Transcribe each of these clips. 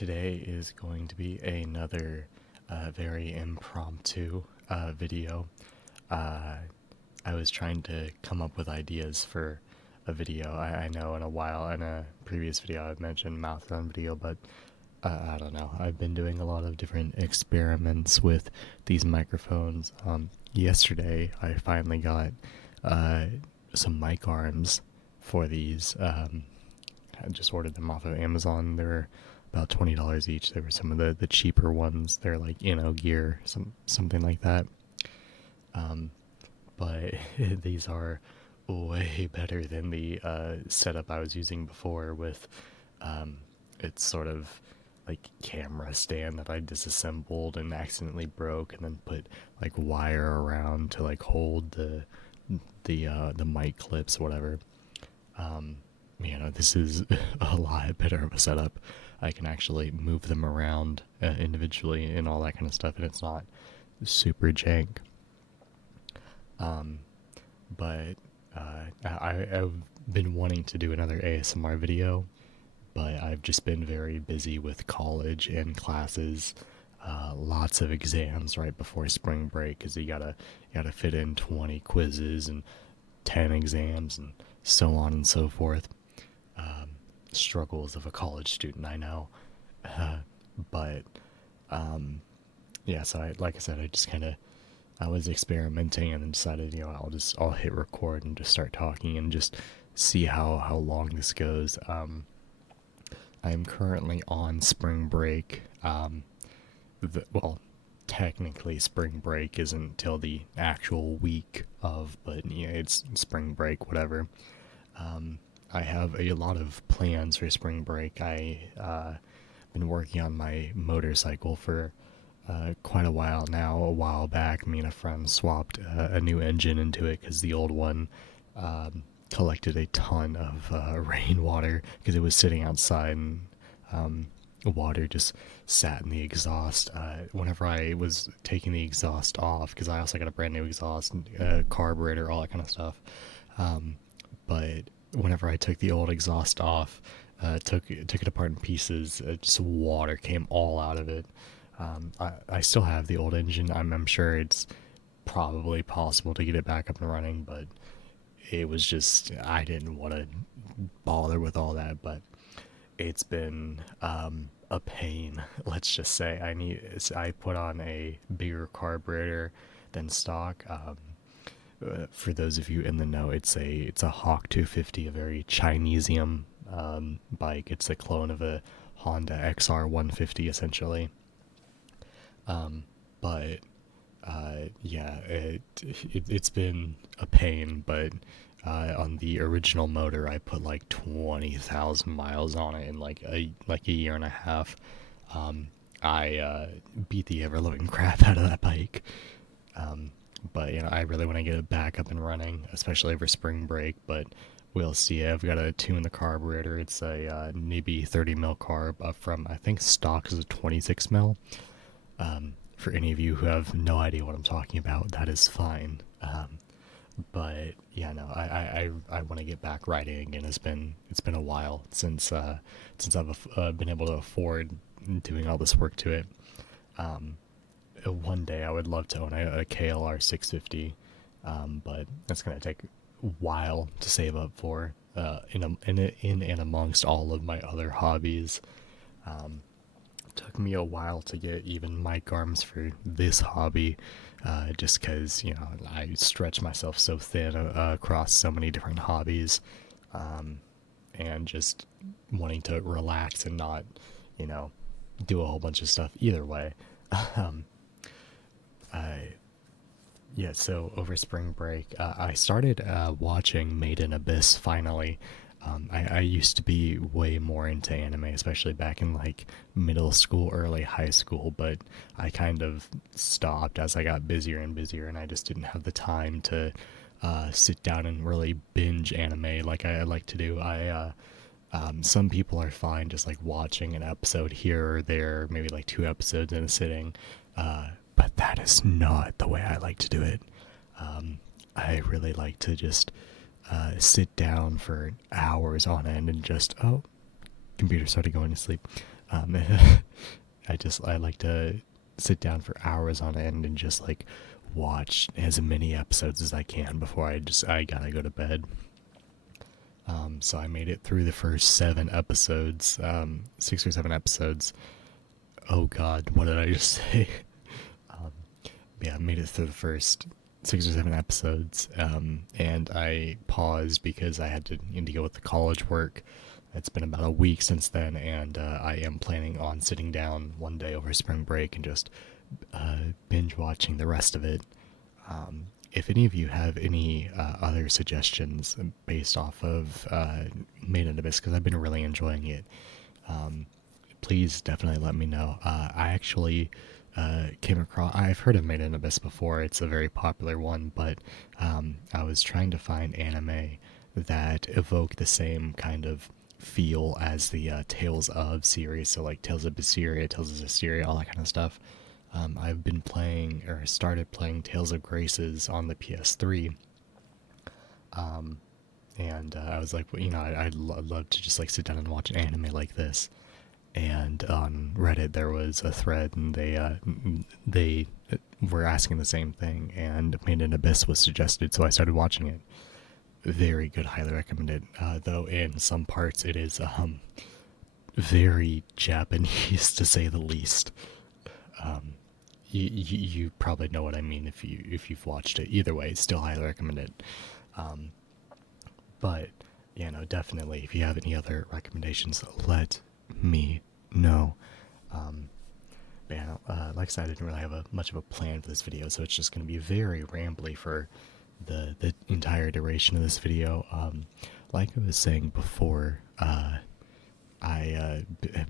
Today is going to be another very impromptu video. Uh, I was trying to come up with ideas for a video. I know in a previous video I've mentioned mouth run video, but I don't know. I've been doing a lot of different experiments with these microphones. Yesterday I finally got uh, some mic arms for these. I just ordered them off of Amazon. They're about $20 each. They were some of the cheaper ones. They're like gear, something like that. Um, but these are way better than the setup I was using before with um, it's sort of like camera stand that I disassembled and accidentally broke and then put like wire around to like hold the mic clips or whatever. Um, this is a lot better of a setup. I can actually move them around individually and all that kind of stuff, and it's not super jank. Um, but I've been wanting to do another ASMR video, but I've just been very busy with college and classes. Lots of exams right before spring break because you gotta fit in 20 quizzes and 10 exams and so on and so forth. Struggles of a college student, I know. But yeah, so like I said, I was experimenting and then decided, I'll hit record and just start talking and just see how long this goes. I'm currently on spring break. Well, technically spring break isn't till the actual week of, but it's spring break, whatever. I have a lot of plans for spring break. Been working on my motorcycle for quite a while now. A while back, me and a friend swapped a new engine into it because the old one collected a ton of rainwater because it was sitting outside and water just sat in the exhaust. Whenever I was taking the exhaust off, because I also got a brand new exhaust, carburetor, all that kind of stuff. But whenever I took the old exhaust off, took it apart in pieces, just water came all out of it. I still have the old engine. I'm sure it's probably possible to get it back up and running, but it was just, I didn't want to bother with all that. But it's been a pain. Let's just say I put on a bigger carburetor than stock. For those of you in the know, it's a Hawk 250, a very Chinesium bike. It's a clone of a Honda XR 150 essentially. But yeah, it's been a pain. But on the original motor, I put like 20,000 miles on it in like a year and a half. I beat the ever loving crap out of that bike. But I really want to get it back up and running, especially over spring break. But we'll see. I've got to tune the carburetor. It's a Nibby 30 mil carb up from, I think stock is a 26 mil. For any of you who have no idea what I'm talking about, that is fine. But yeah, no, I want to get back riding again. It's been a while since I've been able to afford doing all this work to it. One day I would love to own a KLR 650, but that's gonna take a while to save up for. In and amongst all of my other hobbies, took me a while to get even mic arms for this hobby, just because I stretch myself so thin across so many different hobbies, and just wanting to relax and not, do a whole bunch of stuff either way. Yeah, so over spring break, I started watching Made in Abyss finally. I used to be way more into anime, especially back in like middle school, early high school, but I kind of stopped as I got busier and busier, and I just didn't have the time to sit down and really binge anime like I like to do. Some people are fine just like watching an episode here or there, maybe like 2 episodes in a sitting. But that is not the way I like to do it. I really like to just sit down for hours on end and just, computer started going to sleep. Um, I like to sit down for hours on end and just like watch as many episodes as I can before I gotta go to bed. So I made it through the first 7 episodes, 6 or 7 episodes. Oh God, what did I just say? um, yeah, I made it through the first 6 or 7 episodes, and I paused because I had to need to go with the college work. It's been about a week since then, and I am planning on sitting down one day over spring break and just binge watching the rest of it. If any of you have any other suggestions based off of Made in Abyss, because I've been really enjoying it, um, please definitely let me know. I actually came across, I've heard of Made in Abyss before, it's a very popular one, but I was trying to find anime that evoke the same kind of feel as the Tales of series, so like Tales of Berseria, Tales of Zestiria, all that kind of stuff. I've been playing, or started playing Tales of Graces on the PS3, and I was like, well, I'd love to just like sit down and watch an anime like this. And on Reddit there was a thread, and they were asking the same thing, and Made in Abyss was suggested, so I started watching it. Very good, highly recommended. Though in some parts it is very Japanese to say the least. Um, you probably know what I mean if you've watched it. Either way, still highly recommended. Um, but yeah, no, definitely. If you have any other recommendations, let me know. Um, yeah, like I said, I didn't really have much of a plan for this video, so it's just going to be very rambly for the entire duration of this video. Like I was saying before, have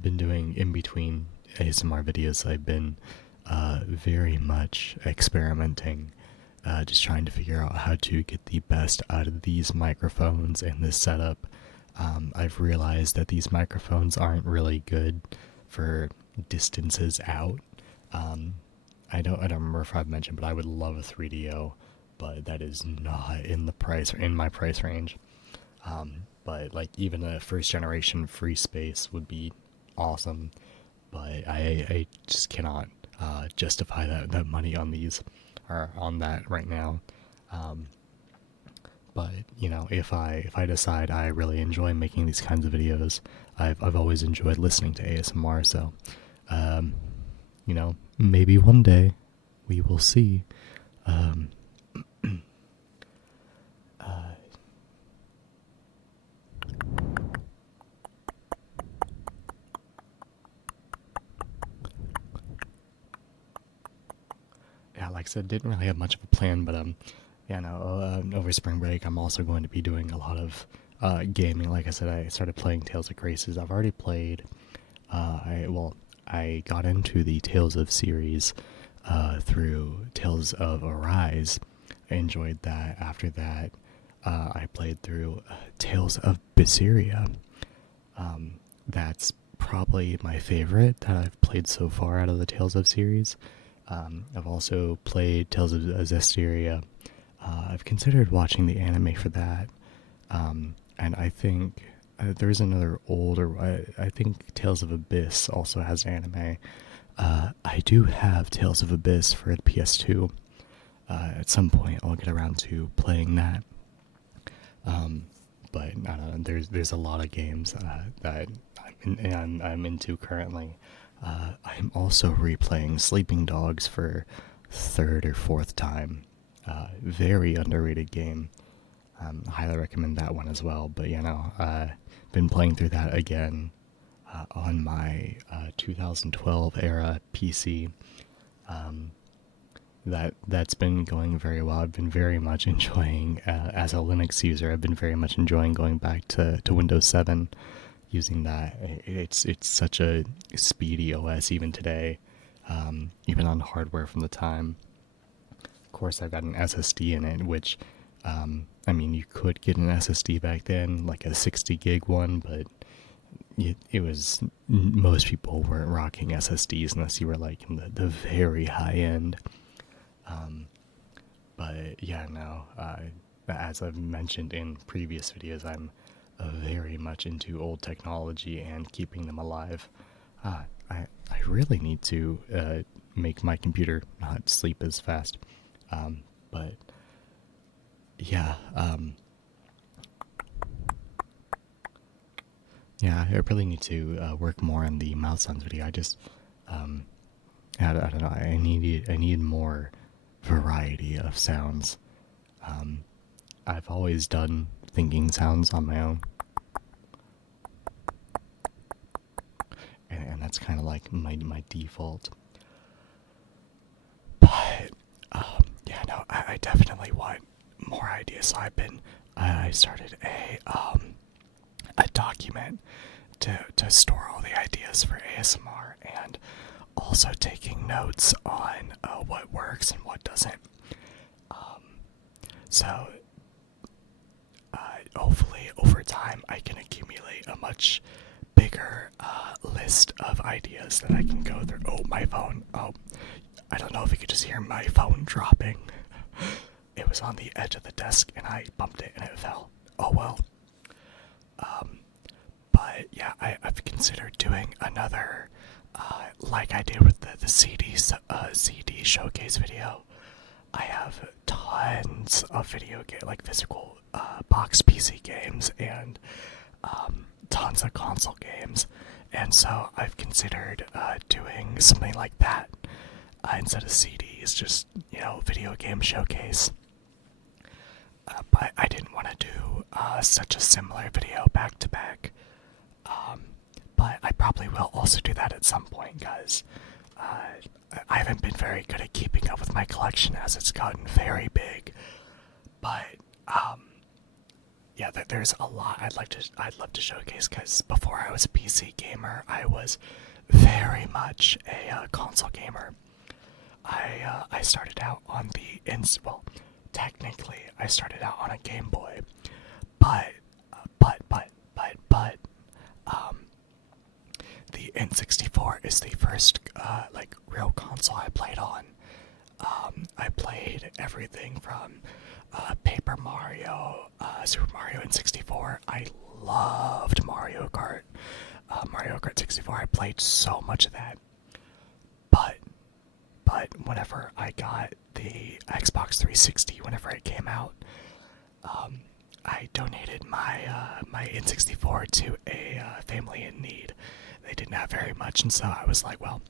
been doing in between ASMR videos. I've been very much experimenting, just trying to figure out how to get the best out of these microphones and this setup. I've realized that these microphones aren't really good for distances out. Um, I don't remember if I've mentioned, but I would love a 3DO, but that is not in the price or in my price range. But like even a first generation free space would be awesome, but I just cannot justify that money on these or on that right now. Um, but if I decide I really enjoy making these kinds of videos, I've always enjoyed listening to ASMR. So, um, maybe one day we will see. Um, uh, yeah, like I said, didn't really have much of a plan, but yeah, no, over spring break, I'm also going to be doing a lot of gaming. Like I said, I started playing Tales of Graces. I've already played. I got into the Tales of series through Tales of Arise. I enjoyed that. After that, I played through Tales of Berseria. That's probably my favorite that I've played so far out of the Tales of series. I've also played Tales of Zestiria. I've considered watching the anime for that, and I think there's another older. I think Tales of Abyss also has anime. I do have Tales of Abyss for the PS2. At some point, I'll get around to playing that. But I don't know. There's a lot of games that I'm into currently. I'm also replaying Sleeping Dogs for third or fourth time. Very underrated game. Highly recommend that one as well. But been playing through that again on my 2012 era PC. That's been going very well. I've been very much enjoying, as a Linux user, I've been very much enjoying going back to Windows 7, using that. It's such a speedy OS even today, even on hardware from the time. Of course, I've got an SSD in it, which, I mean, you could get an SSD back then, like a 60 gig one, but it was, most people weren't rocking SSDs unless you were like in the very high end. But yeah, no, as I've mentioned in previous videos, I'm very much into old technology and keeping them alive. I really need to make my computer not sleep as fast. But yeah, yeah, I really need to work more on the mouth sounds video. Um, I don't know. I need more variety of sounds. Um, I've always done thinking sounds on my own, and that's kind of like my default. But yeah, no, I definitely want more ideas. So I started a document to store all the ideas for ASMR and also taking notes on what works and what doesn't. So hopefully over time I can accumulate a much bigger list of ideas that I can go through. Oh, my phone. Oh, I don't know if you could just hear my phone dropping. It was on the edge of the desk and I bumped it and it fell. Oh well. But yeah, I've considered doing another, like I did with the CD showcase video. I have tons of video game, like physical box PC games and tons of console games, and so I've considered doing something like that instead of CDs, just video game showcase. But I didn't want to do such a similar video back to back. But I probably will also do that at some point, guys. I haven't been very good at keeping up with my collection as it's gotten very big. But yeah, there's a lot I'd love to showcase because before I was a PC gamer, I was very much a console gamer. I started out on well, technically I started out on a Game Boy, but um, the N64 is the first like real console I played on. I played everything from Paper Mario, Super Mario N64. I loved Mario Kart. Mario Kart 64. I played so much of that. But whenever I got the Xbox 360, whenever it came out, I donated my N64 to a family in need. They didn't have very much, and so I was like, well,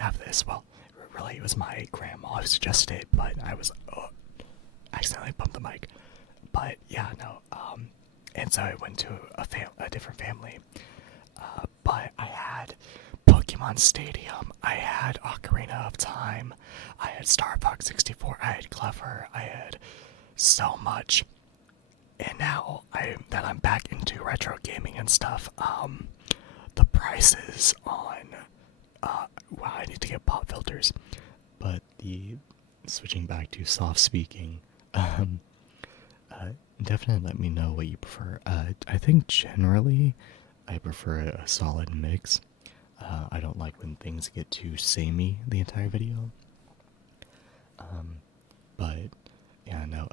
have this. Well, really, it was my grandma who suggested it, but I was accidentally bumped the mic. But yeah, no. And so I went to a different family. But I had Pokemon Stadium. I had Ocarina of Time. I had Star Fox 64. I had Clever. I had so much. And now that I'm back into retro gaming and stuff, the prices on wow, I need to get pop filters. But the switching back to soft speaking, definitely let me know what you prefer. I think generally I prefer a solid mix. I don't like when things get too samey the entire video. But yeah, no,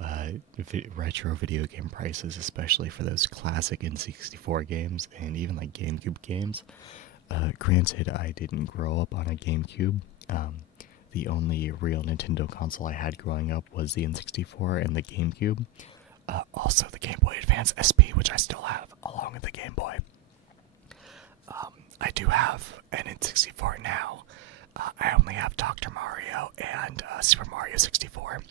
retro video game prices, especially for those classic N64 games and even like GameCube games. Granted, I didn't grow up on a GameCube. The only real Nintendo console I had growing up was the N64 and the GameCube. Also, the Game Boy Advance SP, which I still have, along with the Game Boy. I do have an N64 now. I only have Dr. Mario and Super Mario 64.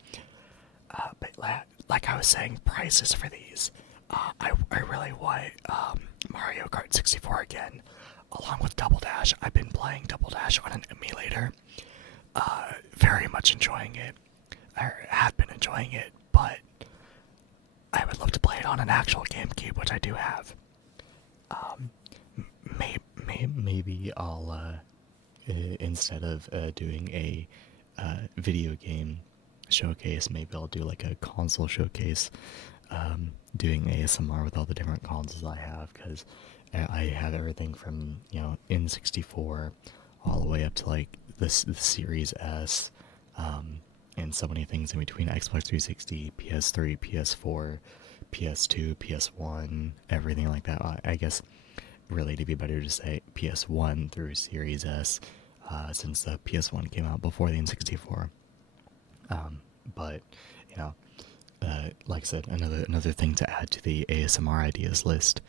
But like I was saying, prices for these. I really want Mario Kart 64 again, along with Double Dash. I've been playing Double Dash on an emulator. Very much enjoying it. I have been enjoying it, but I would love to play it on an actual GameCube, which I do have. Maybe I'll, instead of doing a video game showcase, maybe I'll do like a console showcase, doing ASMR with all the different consoles I have, because I have everything from, N64 all the way up to like the Series S, and so many things in between: Xbox 360, PS3, PS4, PS2, PS1, everything like that. I guess really to be better to say PS1 through Series S, since the PS1 came out before the N64. But you know, like I said, another thing to add to the ASMR ideas list.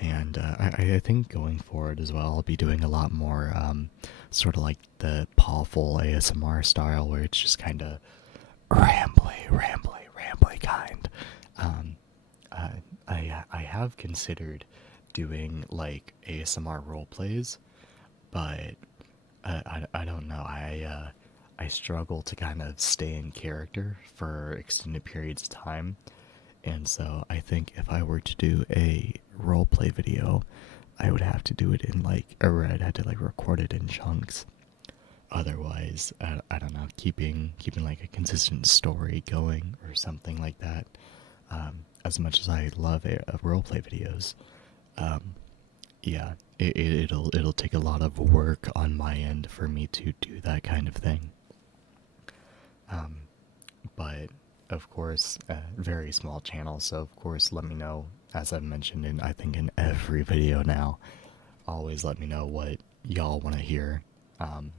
And I think going forward as well, I'll be doing a lot more sort of like the Pawful ASMR style, where it's just kind of rambly kind. Um, I have considered doing like ASMR role plays, but I don't know. I struggle to kind of stay in character for extended periods of time, and so I think if I were to do a role play video, I would have to do it in like, or I'd have to like record it in chunks. Otherwise, I don't know, keeping like a consistent story going or something like that. As much as I love role play videos, um, yeah, it'll take a lot of work on my end for me to do that kind of thing. Um, but of course, very small channel, so of course, let me know, as I've mentioned in I think in every video now. Always let me know what y'all want to hear, um,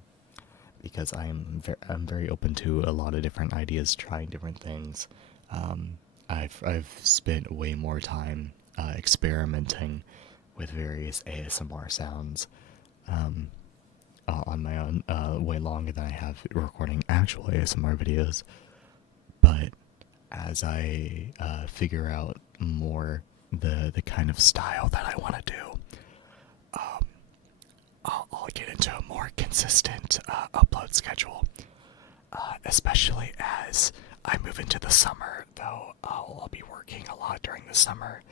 because I'm very open to a lot of different ideas, trying different things. I've spent way more time experimenting with various ASMR sounds, um, on my own, way longer than I have recording actual ASMR videos. But as I figure out more the kind of style that I want to do, um, I'll get into a more consistent upload schedule, especially as I move into the summer. Though I'll be working a lot during the summer,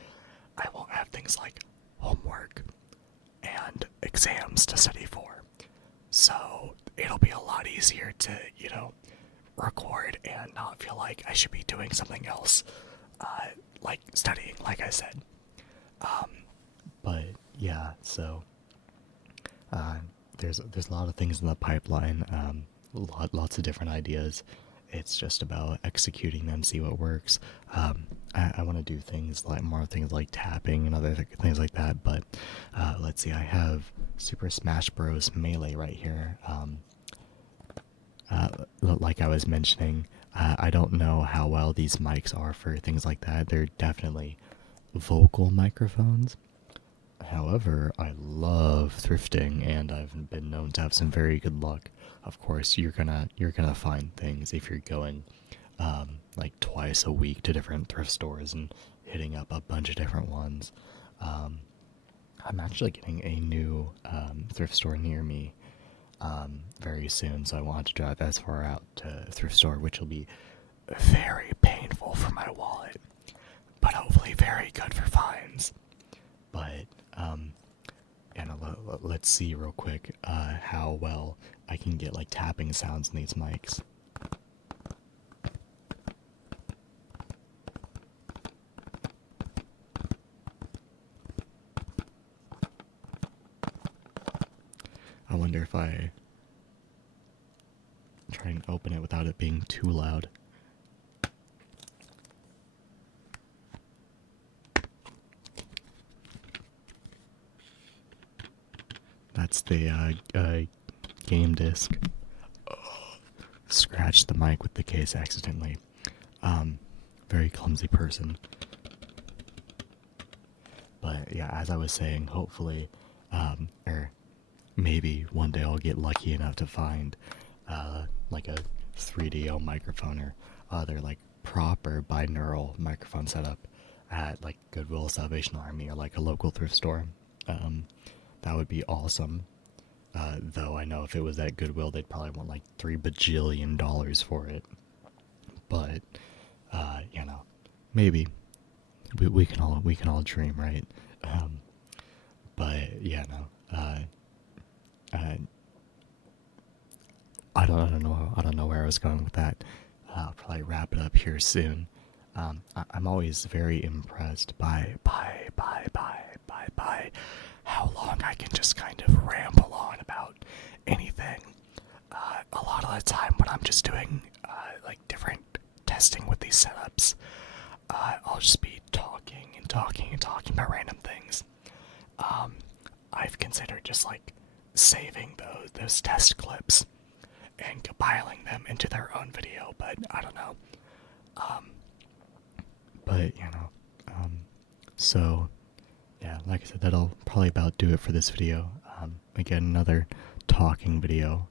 I won't have things like homework and exams to study for. So it'll be a lot easier to, record and not feel like I should be doing something else, like studying, like I said. But yeah, so uh, there's a lot of things in the pipeline, lots of different ideas. It's just about executing them, see what works. I want to do things like more things like tapping and other things like that. But let's see, I have Super Smash Bros. Melee right here. Like I was mentioning, I don't know how well these mics are for things like that. They're definitely vocal microphones. However, I love thrifting, and I've been known to have some very good luck. Of course, you're gonna find things if you're going like twice a week to different thrift stores and hitting up a bunch of different ones. Um, I'm actually getting a new thrift store near me very soon, so I won't have to drive as far out to a thrift store, which will be very painful for my wallet, but hopefully very good for fines. But let's see real quick how well I can get like tapping sounds in these mics. I wonder if I try and open it without it being too loud. That's the game disc. Scratched the mic with the case accidentally. Very clumsy person. But yeah, as I was saying, hopefully, or maybe one day I'll get lucky enough to find like a 3DO microphone or other like proper binaural microphone setup at like Goodwill, Salvation Army, or like a local thrift store. That would be awesome. Though I know if it was at Goodwill, they'd probably want like $3 bajillion for it. But maybe we can all dream, right? But yeah, no. Uh, I don't know where I was going with that. I'll probably wrap it up here soon. I'm always very impressed by how long I can just kind of ramble on about anything. A lot of the time when I'm just doing like different testing with these setups, I'll just be talking about random things, consider just like saving those test clips and compiling them into their own video, but I don't know. But so yeah, like I said, that'll probably about do it for this video. Again, another talking video.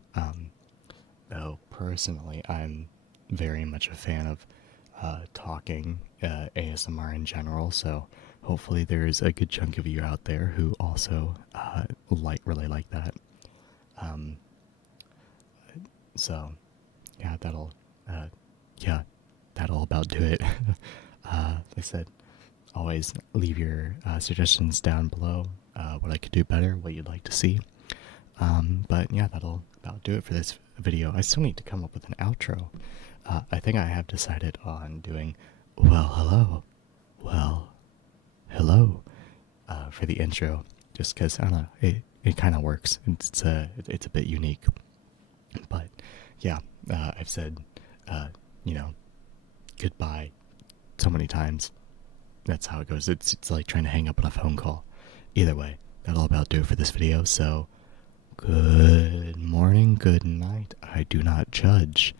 Though personally, I'm very much a fan of talking ASMR in general. So hopefully, there's a good chunk of you out there who also really like that. So yeah, that'll about do it. Like I said, always leave your suggestions down below. What I could do better, what you'd like to see. But yeah, that'll about do it for this video. I still need to come up with an outro. I think I have decided on doing well, hello, for the intro, just because I don't know, it kind of works. It's a bit unique, but yeah, I've said goodbye so many times. That's how it goes. It's like trying to hang up on a phone call. Either way, that'll about do it for this video. So good morning, good night. I do not judge.